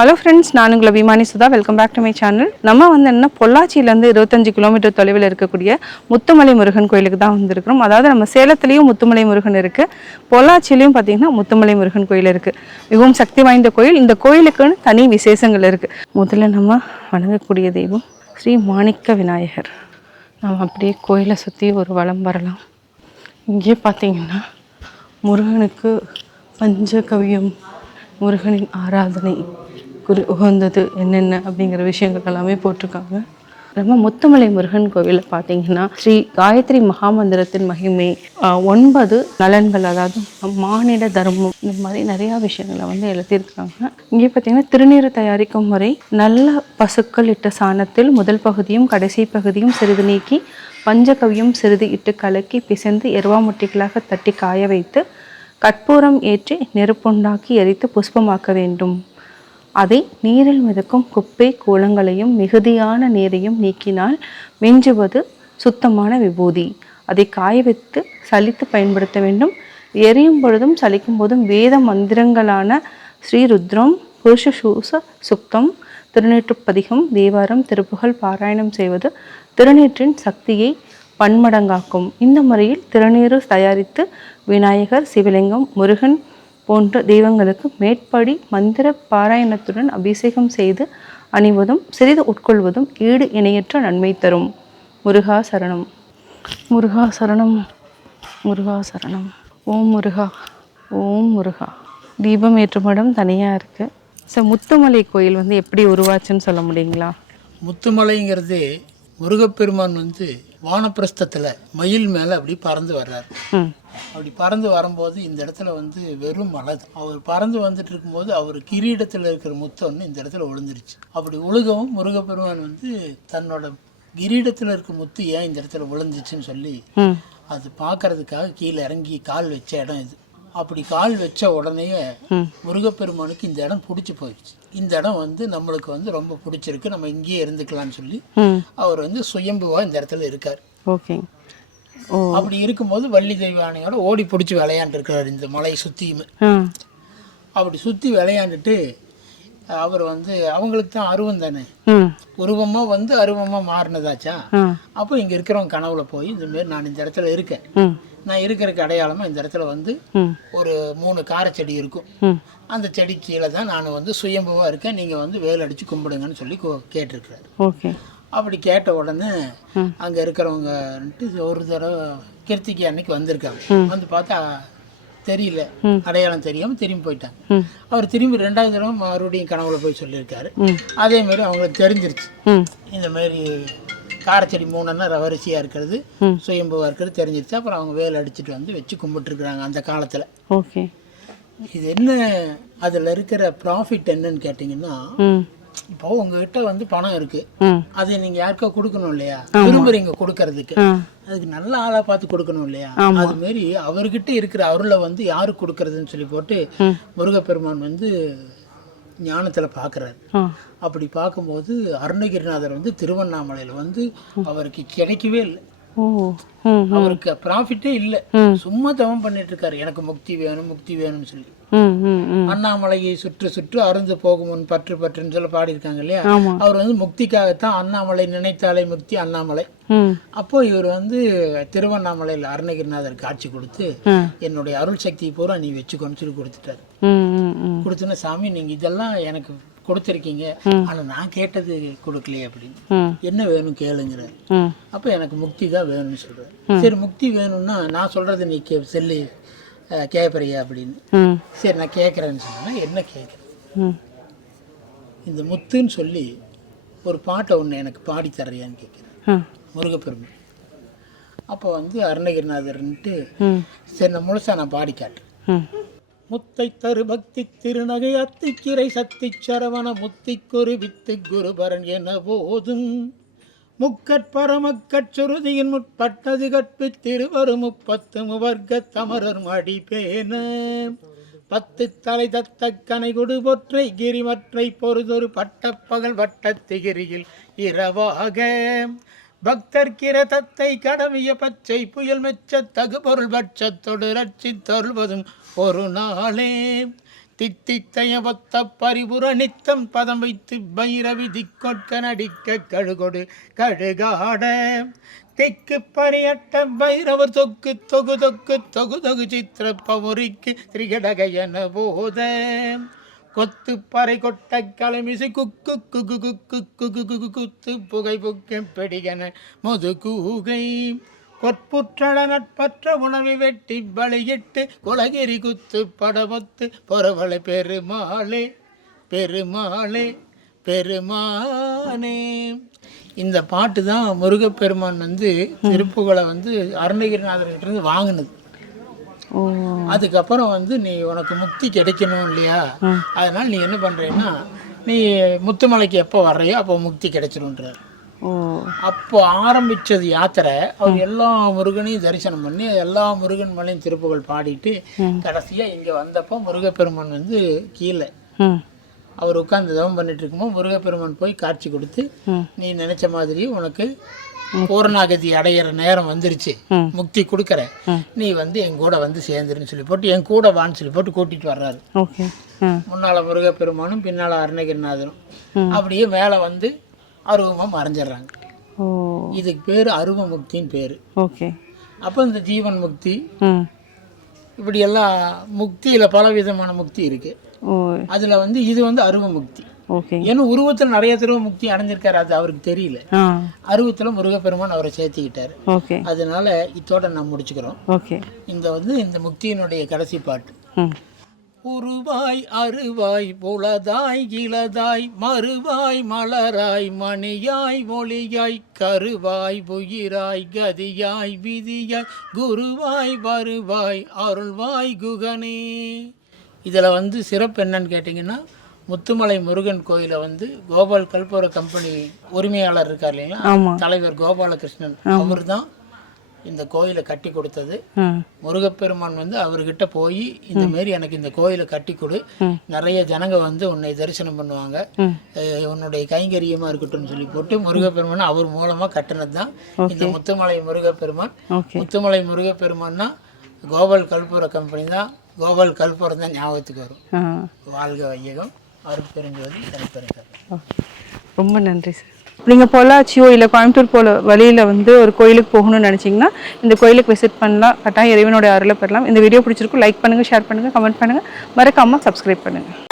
Hello friends, நான் உங்களை விமானி Sudha. Welcome back to my channel. நம்ம என்ன பொள்ளாச்சியிலேருந்து 25 கிலோமீட்டர் தொலைவில் இருக்கக்கூடிய முத்துமலை முருகன் கோயிலுக்கு தான் வந்திருக்கிறோம். அதாவது நம்ம சேலத்துலேயும் முத்துமலை முருகன் இருக்குது, பொள்ளாச்சியிலையும் பார்த்திங்கன்னா முத்துமலை முருகன் கோயில் இருக்குது. மிகவும் சக்தி வாய்ந்த கோயில். இந்த கோயிலுக்குன்னு தனி விசேஷங்கள் இருக்குது. முதல்ல நம்ம வணங்கக்கூடிய தெய்வம் ஸ்ரீ மாணிக்க விநாயகர். நம்ம அப்படியே கோயிலை சுற்றி ஒரு வலம் வரலாம். இங்கே பார்த்திங்கன்னா முருகனுக்கு பஞ்சகவியம், முருகனின் ஆராதனை உகந்தது என்னென்ன அப்படிங்கிற விஷயங்கள் எல்லாமே போட்டிருக்காங்க. நம்ம முத்துமலை முருகன் கோவிலில் பார்த்தீங்கன்னா ஸ்ரீ காயத்ரி மகாமந்திரத்தின் மகிமை, 9 நலன்கள், அதாவது மானிட தர்மம், இந்த மாதிரி நிறையா விஷயங்களை எழுதியிருக்காங்க. இங்கே பார்த்தீங்கன்னா திருநீர் தயாரிக்கும் முறை நல்ல பசுக்கள் இட்ட சாணத்தில் முதல் பகுதியும் கடைசி பகுதியும் சிறிது நீக்கி பஞ்சகவியம் சிறிது இட்டு கலக்கி பிசைந்து எருவாமுட்டிகளாக தட்டி காய வைத்து கற்பூரம் ஏற்றி நெருப்புண்டாக்கி எரித்து புஷ்பமாக்க வேண்டும். அதை நீரில் மிதக்கும் குப்பை கூலங்களையும் மிகுதியான நீரையும் நீக்கினால் மிஞ்சுவது சுத்தமான விபூதி. அதை காய வைத்து சலித்து பயன்படுத்த வேண்டும். எரியும் பொழுதும் சலிக்கும் போதும் வேத மந்திரங்களான ஸ்ரீருத்ரம், புருஷசூச சுக்தம், திருநீற்றுப்பதிகம், தேவாரம், திருப்புகழ் பாராயணம் செய்வது திருநீற்றின் சக்தியை பன்மடங்காக்கும். இந்த முறையில் திருநீறு தயாரித்து விநாயகர், சிவலிங்கம், முருகன் போன்ற தெய்வங்களுக்கு மேற்படி மந்திர பாராயணத்துடன் அபிஷேகம் செய்து அணிவதும் சிறிது உட்கொள்வதும் ஈடு இணையற்ற நன்மை தரும். முருகா சரணம், முருகா சரணம், முருகா சரணம். ஓம் முருகா, ஓம் முருகா. தீபம் ஏற்றும் இடம் தனியாக இருக்குது. ஸோ முத்துமலை கோயில் எப்படி உருவாச்சுன்னு சொல்ல முடியுங்களா? முத்துமலைங்கிறது முருகப்பெருமான் வானப்பிரஸ்தத்தில் மயில் மேலே அப்படி பறந்து வர்றார். அப்படி பறந்து வரும்போது இந்த இடத்துல வெறும் மலை. அவர் பறந்து வந்துட்டு இருக்கும்போது அவர் கிரீடத்தில் இருக்கிற முத்து இந்த இடத்துல விழுந்துருச்சு. அப்படி உழுகவும் முருகப்பெருமான் தன்னோட கிரீடத்தில் இருக்க முத்து ஏன் இந்த இடத்துல விழுந்துச்சுன்னு சொல்லி அது பார்க்கறதுக்காக கீழே இறங்கி கால் வச்ச இடம் இது. அப்படி கால் வச்ச உடனே முருகப்பெருமானுக்கு இந்த இடம் பிடிச்சி போயிடுச்சு. இந்த இடம் நம்மளுக்கு ரொம்ப பிடிச்சிருக்கு, நம்ம இங்கேயே இருந்துக்கலாம்னு சொல்லி அவர் சுயம்புவா இந்த இடத்துல இருக்கார். ஓகே. அப்படி இருக்கும்போது வள்ளி தெய்வானையோட ஓடி பிடிச்சி விளையாண்டுருக்கிறார் இந்த மலையை சுற்றியுமே. அப்படி சுற்றி விளையாண்டுட்டு அவர் அவங்களுக்கு தான் அருவம் தானே, உருவமாக அருவமாக மாறினதாச்சா. அப்போ இங்கே இருக்கிறவங்க கனவுல போய் இந்தமாரி நான் இந்த இடத்துல இருக்கேன், நான் இருக்கிறதுக்கு அடையாளமாக இந்த இடத்துல ஒரு 3 காரச்செடி இருக்கும், அந்த செடி கீழே தான் நான் சுயம்புவாக இருக்கேன், நீங்கள் வேல் அடித்து கும்பிடுங்கன்னு சொல்லி கேட்டிருக்கிறாரு. ஓகே. அப்படி கேட்ட உடனே அங்கே இருக்கிறவங்க ஒரு தடவை கிருத்திகை அன்னைக்கு வந்திருக்காங்க. பார்த்தா தெரியல, அடையாளம் தெரியாமல் திரும்பி போயிட்டாங்க. அவர் திரும்பி 2வது தடவை மறுபடியும் கனவுல போய் சொல்லியிருக்காரு. அதே மாதிரி அவங்களுக்கு தெரிஞ்சிருச்சு, இந்த மாதிரி காரச்செடி 3 வரிசையாக இருக்கிறது சுயம்புவாக இருக்கிறது தெரிஞ்சிருச்சு. அப்புறம் அவங்க வேல் அடிச்சுட்டு வச்சு கும்பிட்டுருக்குறாங்க அந்த காலத்தில். ஓகே. இது என்ன, அதில் இருக்கிற ப்ராஃபிட் என்னன்னு கேட்டிங்கன்னா, இப்போ உங்ககிட்ட பணம் இருக்கு, அதை நீங்க யாருக்கா கொடுக்கணும் இல்லையா, விரும்புறீங்க கொடுக்கறதுக்கு, அதுக்கு நல்ல ஆளா பார்த்து கொடுக்கணும் இல்லையா. அது மாதிரி அவர்கிட்ட இருக்கிற அருளை யாருக்கு கொடுக்கறதுன்னு சொல்லி போட்டு முருகப்பெருமான் ஞானத்துல பாக்குறாரு. அப்படி பார்க்கும்போது அருணகிரிநாதர் திருவண்ணாமலையில அவருக்கு கிடைக்கவே இல்லை, அவருக்கு ப்ராஃபிட்டே இல்லை, சும்மா தவம் பண்ணிட்டு இருக்காரு, எனக்கு முக்தி வேணும் முக்தி வேணும்னு சொல்லி. அண்ணாமலையை சுற்று சுற்று அருந்து போகும் முன் பற்று பற்றுன்னு சொல்ல பாடியிருக்காங்க இல்லையா. அவர் முக்திக்காகத்தான் அண்ணாமலை நினைத்தாலே முக்தி அண்ணாமலை. அப்போ இவர் திருவண்ணாமலையில் அருணகிரிநாதர் காட்சி கொடுத்து என்னுடைய அருள் சக்தியை பூரா நீ வச்சுக்கோன்னு சொல்லி கொடுத்துட்டாரு. கொடுத்தோன்னா, சாமி நீங்க இதெல்லாம் எனக்கு கொடுத்துருக்கீங்க, ஆனா நான் கேட்டது கொடுக்கலையே அப்படின்னு, என்ன வேணும் கேளுங்கிறார். அப்ப எனக்கு முக்தி தான் வேணும்னு சொல்றாரு. சரி, முக்தி வேணும்னா நான் சொல்றது நீ சொல்லி கேட்பறியா அப்படின்னு. சரி நான் கேட்குறேன்னு சொன்னா, என்ன கேட்குறேன், இந்த முத்துன்னு சொல்லி ஒரு பாட்டை ஒன்று எனக்கு பாடி தர்றியான்னு கேட்குறேன் முருகப்பெருமான். அப்போ அருணகிரிநாதர்ன்ட்டு சரி நான் முழுசா நான் பாடி காட்டுறேன். முத்தை தரு பக்தி திருநகை அத்திக்கிரை சக்தி சரவண முத்திக்கொரு வித்து குருபரன் என போதும் முக்கட்பரமக்கச்சுருதியின் முற்பட்டது கற்பு திருவரு 30 வர்க்க தமரர் மடி பேன 10 தலை தத்த கனை கொடு பொற்றை கிரிமற்றை பொறுதொரு பட்டப்பகல் வட்டத்திகிரியில் இரவாக பக்தர்கிற தத்தை கடவிய பச்சை புயல் மெச்ச தகு பொருள் பட்சத்தொடு ரட்சி தருவதும் ஒரு நாளே தித்தித்தைய ஒத்த பரிபுர நித்தம் பதம் வைத்து பைரவி திக்கொட்க நடிக்க கழுகொடு கழுகாட திக்கு பரியட்ட பைரவர் தொக்கு தொகு தொக்கு தொகு தொகு சித்திர பவுரிக்கு திரிகடகையன போத கொத்து பறை கொட்ட களமிசை குக்கு குகு குக்கு குகு குகு குத்து புகை புக்க பெடிகன முது கூகை கொற்புற்றள நட்பற்ற உணவை வெட்டி பலியிட்டு குலகிரி குத்து படமொத்து பொறவளை பெருமாளே பெருமாளே பெருமானே. இந்த பாட்டு தான் முருகப்பெருமான் வந்து திருப்புகளை வந்து அருணகிரிநாதர்கிட்ட இருந்து வாங்கினது. அதுக்கப்புறம் வந்து நீ உனக்கு முக்தி கிடைக்கணும் இல்லையா, அதனால நீ என்ன பண்றேன்னா நீ முத்துமலைக்கு எப்போ வர்றையோ அப்போ முக்தி கிடைச்சிருன்றார். அப்போ ஆரம்பிச்சது யாத்திரை. அவர் எல்லா முருகனையும் தரிசனம் பண்ணி எல்லா முருகன் மலையும் திருப்புகள் பாடிட்டு கடைசியா இங்க வந்தப்போ முருகப்பெருமான் வந்து கீழே அவர் உட்கார்ந்து தவம் பண்ணிட்டு இருக்கும்போது முருகப்பெருமான் போய் காட்சி கொடுத்து நீ நினைச்ச மாதிரி உனக்கு பூரணாகதி அடையிற நேரம் வந்துருச்சு, முக்தி கொடுக்கற, நீ வந்து என் கூட வந்து சேர்ந்துருன்னு சொல்லி போட்டு என் கூட வான்னு சொல்லி போட்டு கூட்டிட்டு வர்றாரு. முன்னால முருகப்பெருமானும் பின்னால அருணகிரிநாதனும் அப்படியே மேல வந்து அருவமா மறைஞ்சிடுறாங்க. இதுக்கு பேரு அருவ முக்தின்னு பேரு. அப்ப இந்த ஜீவன் முக்தி இப்படி எல்லாம் முக்தியில பல விதமான முக்தி இருக்கு. அதுல வந்து இது வந்து அருவ முக்தி. ஏன்னா உருவத்துல நிறைய தடவை முக்தி அடைஞ்சிருக்காரு, அது அவருக்கு தெரியல. அருவத்துல முருகப்பெருமான் அவரை சேர்த்துக்கிட்டாரு. அதனால இதோட நான் முடிச்சுக்கிறோம். இந்த வந்து இந்த முக்தியினுடைய கடைசி பாட்டு. உருவாய் அருவாய் புலதாய் இலதாய் மறுவாய் மலராய் மணியாய் ஒளியாய் கருவாய் உயிராய் கதியாய் விதியாய் குருவாய் வருவாய் அருள்வாய் குகனே. இதில் வந்து சிறப்பு என்னன்னு கேட்டிங்கன்னா, முத்துமலை முருகன் கோயிலை வந்து கோபால் கல்பூர கம்பெனி உரிமையாளர் இருக்கார் இல்லைங்களா, தலைவர் கோபாலகிருஷ்ணன், அவர் தான் இந்த கோயிலை கட்டி கொடுத்தது. முருகப்பெருமான் வந்து அவர்கிட்ட போய் இந்த மாரி எனக்கு இந்த கோயிலை கட்டி கொடு, நிறைய ஜனங்க வந்து உன்னை தரிசனம் பண்ணுவாங்க, உன்னுடைய கைங்கரியமா இருக்கட்டும்னு சொல்லி போட்டு முருகப்பெருமான் அவர் மூலமா கட்டினது தான் இந்த முத்துமலை முருகப்பெருமான். முத்துமலை முருகப்பெருமான்னா கோபால் கல்பூர கம்பெனி தான், கோபால் கல்பூரம் தான் ஞாபகத்துக்கு வரும். வாழ்க வையகம், அருட்பெருஞ்சோதி தனிப்பெருங்கருணை. ரொம்ப நன்றி சார். நீங்கள் பொள்ளாச்சியோ இல்லை கோயம்புத்தூர் போல வழியில் வந்து ஒரு கோயிலுக்கு போகணும்னு நினச்சிங்கன்னா இந்த கோயிலுக்கு விசிட் பண்ணலாம். கட்டாயம் இறைவனுடைய அருளை பெறலாம். இந்த வீடியோ பிடிச்சிருக்கும், லைக் பண்ணுங்கள், ஷேர் பண்ணுங்கள், கமெண்ட் பண்ணுங்கள், மறக்காமல் சப்ஸ்கிரைப் பண்ணுங்கள்.